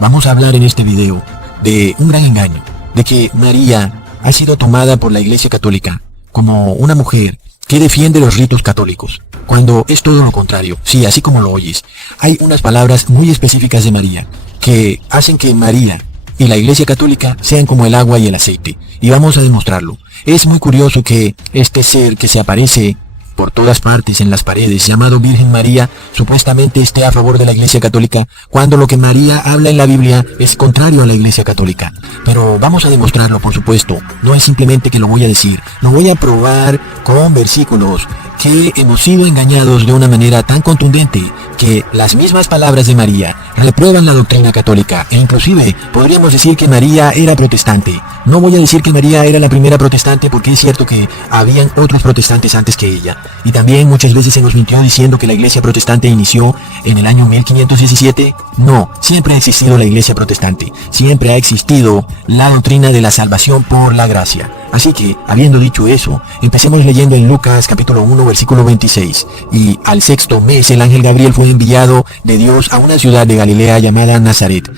Vamos a hablar en este video de un gran engaño, de que María ha sido tomada por la Iglesia Católica como una mujer que defiende los ritos católicos, cuando es todo lo contrario. Sí, así como lo oyes, hay unas palabras muy específicas de María que hacen que María y la Iglesia Católica sean como el agua y el aceite, y vamos a demostrarlo. Es muy curioso que este ser que se aparece por todas partes en las paredes, llamado Virgen María, supuestamente esté a favor de la Iglesia Católica, cuando lo que María habla en la Biblia es contrario a la Iglesia Católica. Pero vamos a demostrarlo, por supuesto. No es simplemente que lo voy a decir, lo voy a probar con versículos que hemos sido engañados de una manera tan contundente que las mismas palabras de María reprueban la doctrina católica, e inclusive podríamos decir que María era protestante. No voy a decir que María era la primera protestante, porque es cierto que habían otros protestantes antes que ella, y también muchas veces se nos mintió diciendo que la iglesia protestante inició en el año 1517. No, siempre ha existido la iglesia protestante, siempre ha existido la doctrina de la salvación por la gracia. Así que, habiendo dicho eso, empecemos leyendo en Lucas capítulo 1 versículo 26. Y al sexto mes el ángel Gabriel fue enviado de Dios a una ciudad de Galilea llamada Nazaret,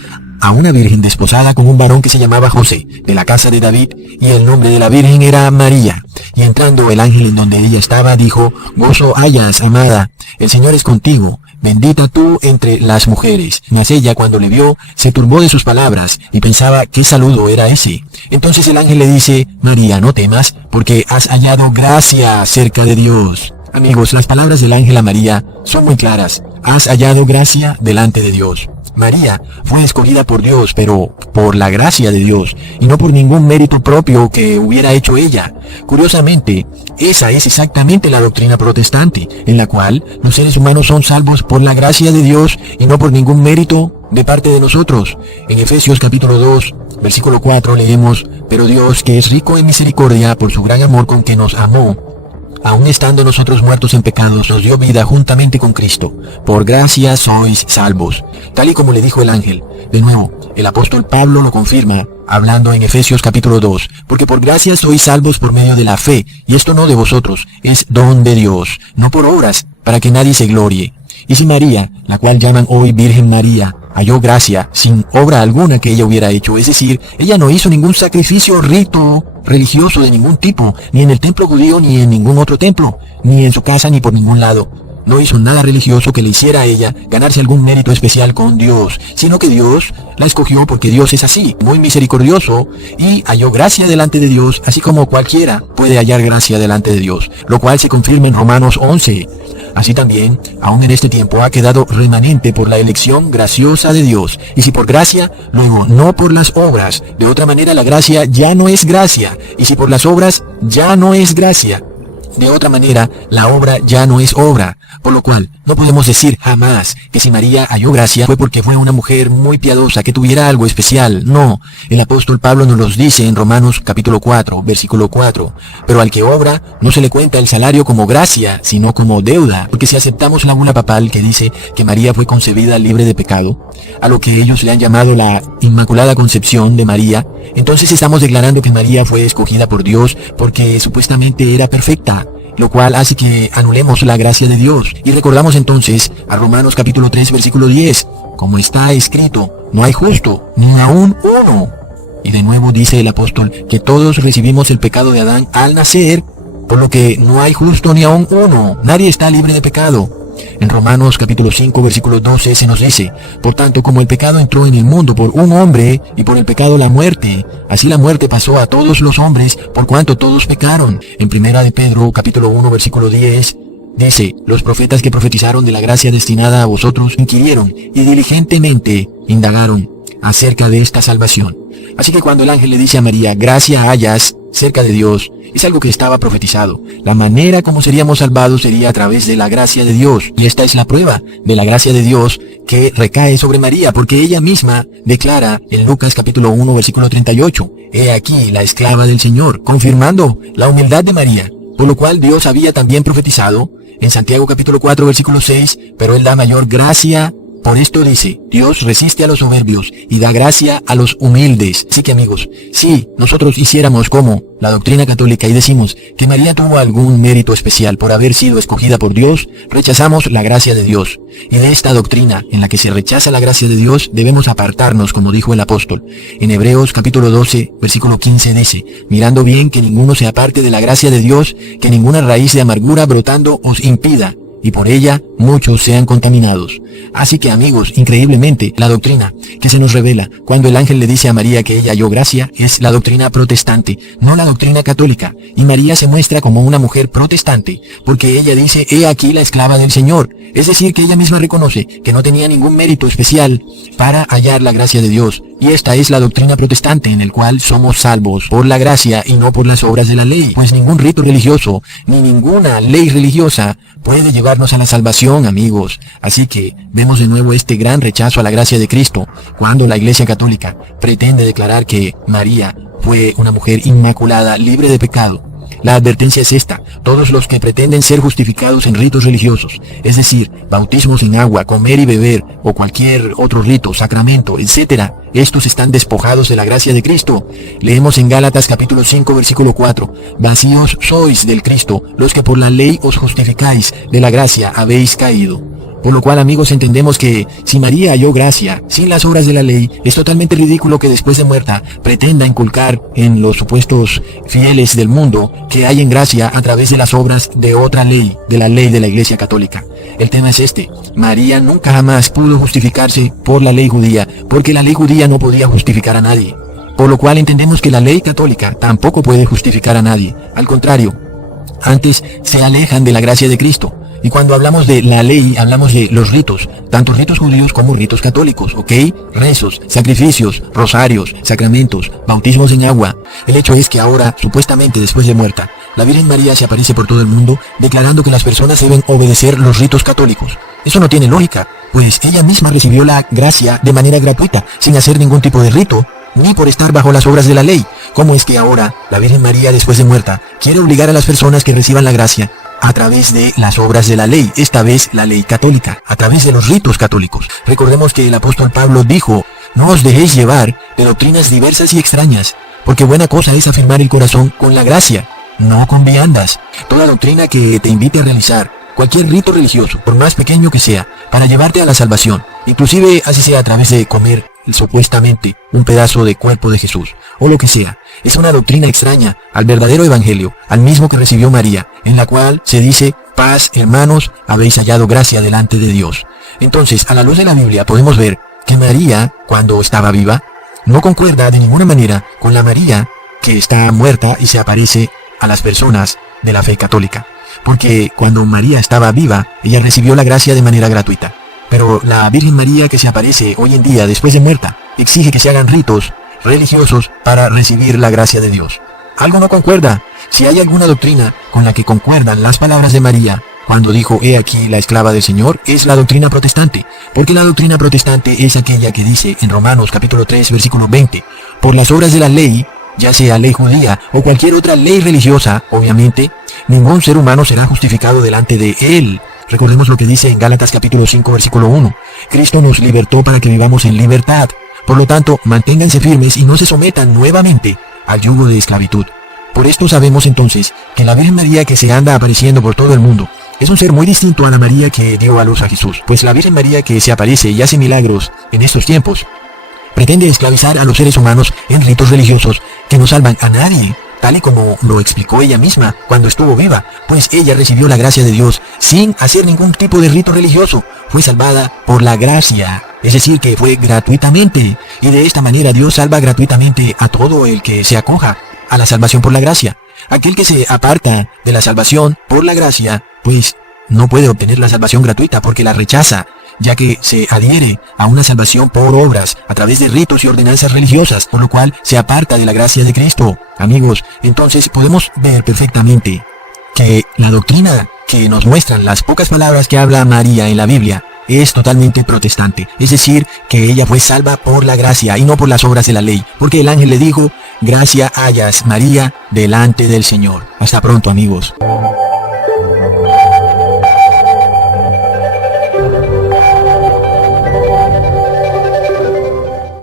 a una virgen desposada con un varón que se llamaba José, de la casa de David, y el nombre de la virgen era María. Y entrando el ángel en donde ella estaba, dijo: Gozo hayas, amada, el Señor es contigo, bendita tú entre las mujeres. Mas ella, cuando le vio, se turbó de sus palabras, y pensaba qué saludo era ese. Entonces el ángel le dice: María, no temas, porque has hallado gracia cerca de Dios. Amigos, las palabras del ángel a María son muy claras. Has hallado gracia delante de Dios. María fue escogida por Dios, pero por la gracia de Dios, y no por ningún mérito propio que hubiera hecho ella. Curiosamente, esa es exactamente la doctrina protestante, en la cual los seres humanos son salvos por la gracia de Dios y no por ningún mérito de parte de nosotros. En Efesios capítulo 2, versículo 4 leemos: Pero Dios, que es rico en misericordia, por su gran amor con que nos amó, aun estando nosotros muertos en pecados, nos dio vida juntamente con Cristo. Por gracia sois salvos. Tal y como le dijo el ángel. De nuevo, el apóstol Pablo lo confirma, hablando en Efesios capítulo 2. Porque por gracia sois salvos por medio de la fe. Y esto no de vosotros, es don de Dios, no por obras, para que nadie se glorie. Y si María, la cual llaman hoy Virgen María, halló gracia sin obra alguna que ella hubiera hecho, es decir, ella no hizo ningún sacrificio, rito religioso de ningún tipo, ni en el templo judío, ni en ningún otro templo, ni en su casa, ni por ningún lado. No hizo nada religioso que le hiciera a ella ganarse algún mérito especial con Dios, sino que Dios la escogió porque Dios es así, muy misericordioso, y halló gracia delante de Dios, así como cualquiera puede hallar gracia delante de Dios, lo cual se confirma en Romanos 11. Así también, aún en este tiempo ha quedado remanente por la elección graciosa de Dios. Y si por gracia, luego no por las obras. De otra manera la gracia ya no es gracia. Y si por las obras, ya no es gracia. De otra manera, la obra ya no es obra. Por lo cual, no podemos decir jamás que si María halló gracia fue porque fue una mujer muy piadosa, que tuviera algo especial. No, el apóstol Pablo nos los dice en Romanos capítulo 4, versículo 4. Pero al que obra, no se le cuenta el salario como gracia, sino como deuda. Porque si aceptamos la bula papal que dice que María fue concebida libre de pecado, a lo que ellos le han llamado la Inmaculada Concepción de María, entonces estamos declarando que María fue escogida por Dios porque supuestamente era perfecta, lo cual hace que anulemos la gracia de Dios. Y recordamos entonces a Romanos capítulo 3 versículo 10, como está escrito: no hay justo, ni aún uno. Y de nuevo dice el apóstol que todos recibimos el pecado de Adán al nacer, por lo que no hay justo ni aún uno. Nadie está libre de pecado. En Romanos capítulo 5 versículo 12 se nos dice: por tanto, como el pecado entró en el mundo por un hombre, y por el pecado la muerte, así la muerte pasó a todos los hombres, por cuanto todos pecaron. En primera de Pedro capítulo 1 versículo 10 dice: los profetas que profetizaron de la gracia destinada a vosotros inquirieron y diligentemente indagaron acerca de esta salvación. Así que cuando el ángel le dice a María: gracia hayas cerca de Dios, es algo que estaba profetizado. La manera como seríamos salvados sería a través de la gracia de Dios. Y esta es la prueba de la gracia de Dios que recae sobre María, porque ella misma declara en Lucas capítulo 1 versículo 38: he aquí la esclava del Señor, confirmando la humildad de María. Por lo cual Dios había también profetizado en Santiago capítulo 4 versículo 6: pero Él da mayor gracia Por esto dice, Dios resiste a los soberbios y da gracia a los humildes. Así que amigos, si nosotros hiciéramos como la doctrina católica y decimos que María tuvo algún mérito especial por haber sido escogida por Dios, rechazamos la gracia de Dios. Y de esta doctrina en la que se rechaza la gracia de Dios debemos apartarnos, como dijo el apóstol. En Hebreos capítulo 12, versículo 15 dice, mirando bien que ninguno se aparte de la gracia de Dios, que ninguna raíz de amargura brotando os impida, y por ella muchos sean contaminados. Así que amigos, increíblemente, la doctrina que se nos revela cuando el ángel le dice a María que ella halló gracia es la doctrina protestante, no la doctrina católica. Y María se muestra como una mujer protestante, porque ella dice, he aquí la esclava del Señor. Es decir, que ella misma reconoce que no tenía ningún mérito especial para hallar la gracia de Dios. Y esta es la doctrina protestante en el cual somos salvos por la gracia y no por las obras de la ley. Pues ningún rito religioso, ni ninguna ley religiosa puede llevarnos a la salvación, amigos. Así que vemos de nuevo este gran rechazo a la gracia de Cristo cuando la Iglesia Católica pretende declarar que María fue una mujer inmaculada, libre de pecado. La advertencia es esta: todos los que pretenden ser justificados en ritos religiosos, es decir, bautismos en agua, comer y beber, o cualquier otro rito, sacramento, etc., estos están despojados de la gracia de Cristo. Leemos en Gálatas capítulo 5, versículo 4, vacíos sois del Cristo, los que por la ley os justificáis, de la gracia habéis caído. Por lo cual, amigos, entendemos que si María halló gracia sin las obras de la ley, es totalmente ridículo que después de muerta pretenda inculcar en los supuestos fieles del mundo que hallen gracia a través de las obras de otra ley, de la ley de la Iglesia Católica. El tema es este: María nunca jamás pudo justificarse por la ley judía, porque la ley judía no podía justificar a nadie. Por lo cual entendemos que la ley católica tampoco puede justificar a nadie. Al contrario, antes se alejan de la gracia de Cristo. Y cuando hablamos de la ley, hablamos de los ritos, tanto ritos judíos como ritos católicos, ¿ok? Rezos, sacrificios, rosarios, sacramentos, bautismos en agua. El hecho es que ahora, supuestamente después de muerta, la Virgen María se aparece por todo el mundo declarando que las personas deben obedecer los ritos católicos. Eso no tiene lógica, pues ella misma recibió la gracia de manera gratuita, sin hacer ningún tipo de rito, ni por estar bajo las obras de la ley. ¿Cómo es que ahora la Virgen María, después de muerta, quiere obligar a las personas que reciban la gracia a través de las obras de la ley, esta vez la ley católica, a través de los ritos católicos? Recordemos que el apóstol Pablo dijo, no os dejéis llevar de doctrinas diversas y extrañas, porque buena cosa es afirmar el corazón con la gracia, no con viandas. Toda doctrina que te invite a realizar cualquier rito religioso, por más pequeño que sea, para llevarte a la salvación, inclusive así sea a través de comer supuestamente un pedazo de cuerpo de Jesús, o lo que sea, es una doctrina extraña al verdadero evangelio, al mismo que recibió María, en la cual se dice, paz, hermanos, habéis hallado gracia delante de Dios. Entonces, a la luz de la Biblia podemos ver que María, cuando estaba viva, no concuerda de ninguna manera con la María que está muerta y se aparece a las personas de la fe católica. Porque cuando María estaba viva, ella recibió la gracia de manera gratuita. Pero la Virgen María que se aparece hoy en día después de muerta, exige que se hagan ritos religiosos para recibir la gracia de Dios. Algo no concuerda. Si hay alguna doctrina con la que concuerdan las palabras de María cuando dijo, he aquí la esclava del Señor, es la doctrina protestante. Porque la doctrina protestante es aquella que dice en Romanos capítulo 3, versículo 20, por las obras de la ley, ya sea ley judía o cualquier otra ley religiosa, obviamente, ningún ser humano será justificado delante de él. Recordemos lo que dice en Gálatas capítulo 5, versículo 1. Cristo nos libertó para que vivamos en libertad. Por lo tanto, manténganse firmes y no se sometan nuevamente al yugo de esclavitud. Por esto sabemos entonces que la Virgen María que se anda apareciendo por todo el mundo es un ser muy distinto a la María que dio a luz a Jesús. Pues la Virgen María que se aparece y hace milagros en estos tiempos pretende esclavizar a los seres humanos en ritos religiosos que no salvan a nadie, tal y como lo explicó ella misma cuando estuvo viva, pues ella recibió la gracia de Dios sin hacer ningún tipo de rito religioso. Fue salvada por la gracia, es decir, que fue gratuitamente, y de esta manera Dios salva gratuitamente a todo el que se acoja a la salvación por la gracia. Aquel que se aparta de la salvación por la gracia, pues no puede obtener la salvación gratuita porque la rechaza, ya que se adhiere a una salvación por obras, a través de ritos y ordenanzas religiosas, por lo cual se aparta de la gracia de Cristo. Amigos, entonces podemos ver perfectamente que la doctrina que nos muestran las pocas palabras que habla María en la Biblia es totalmente protestante, es decir, que ella fue salva por la gracia y no por las obras de la ley, porque el ángel le dijo, gracia hallas, María, delante del Señor. Hasta pronto, amigos.